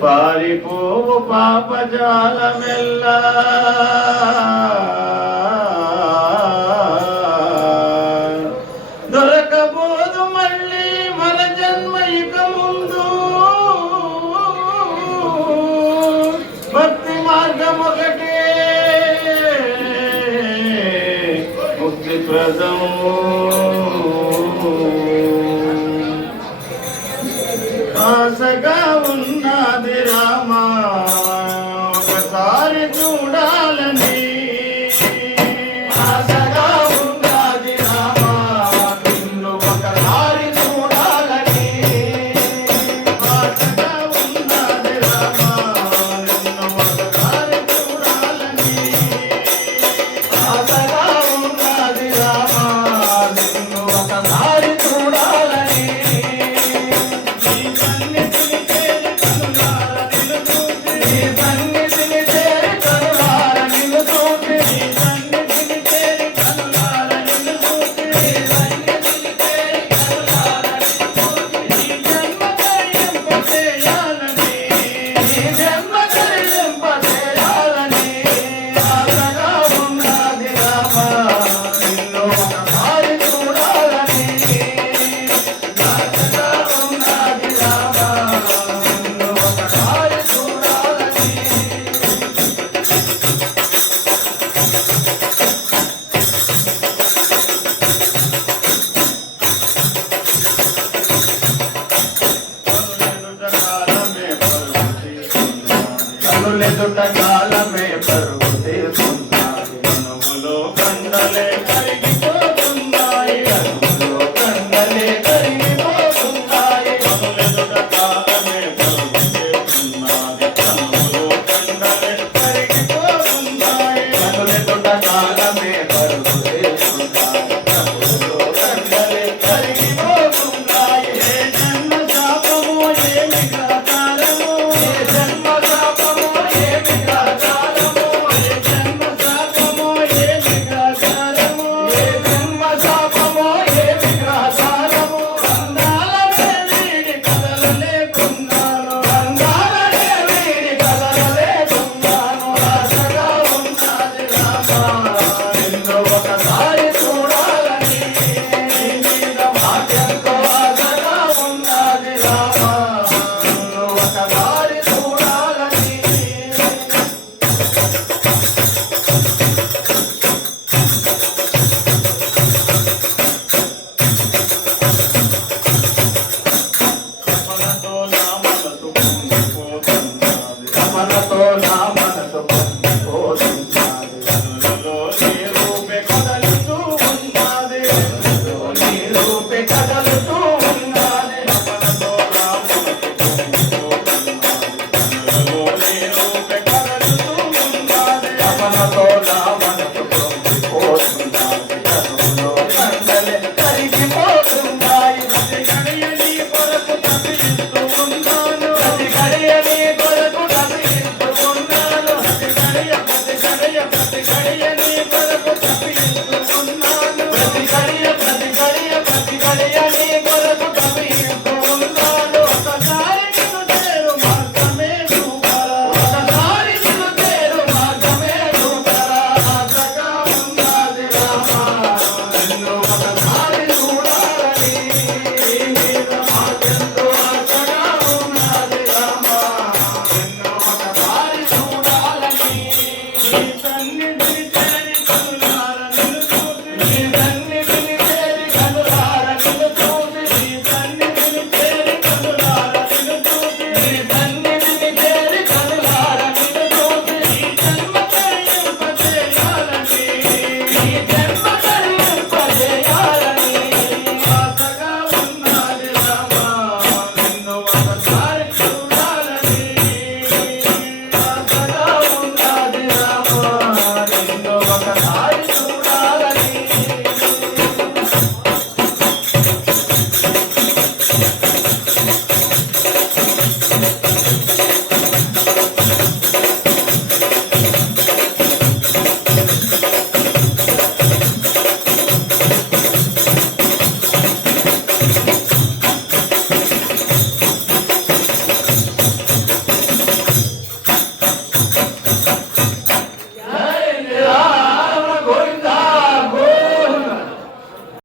పారిపోవు పాపజాలమెల్ల దొరకబోదు మళ్ళీ మన జన్మ ఇక ముందు భక్తి మార్గం ఒకటే ముక్తిప్రదం ఆశగా ఉన్నది రామా ఒకసారి చూడాలని ఆశగా ఉన్నది రామా నిన్ను ఒకసారి చూడాలని ఆశగా ఉన్నది రామా నిన్ను ఒకసారి చూడాలని ఆశగా ఉన్నది రామా నిన్ను ఒకసారి చూడాలని ఎదుట కాలమే పరుగు తీస్తున్నాయి అనుములో కండలే కరిగిపోతున్నాయి అనుములో కండలే కరిగిపోతున్నాయి ఎదుట కాలమే పరుగు తీస్తున్నాయి అనుములో కండలే కరిగిపోతున్నాయి ఎదుట కాలమే పరుగు తీస్తున్నాయి అనుములో కండలే కరిగిపోతున్నాయి ఏ జన్మ శాపము ఏమి గ్రహకారము ఏ జన్మ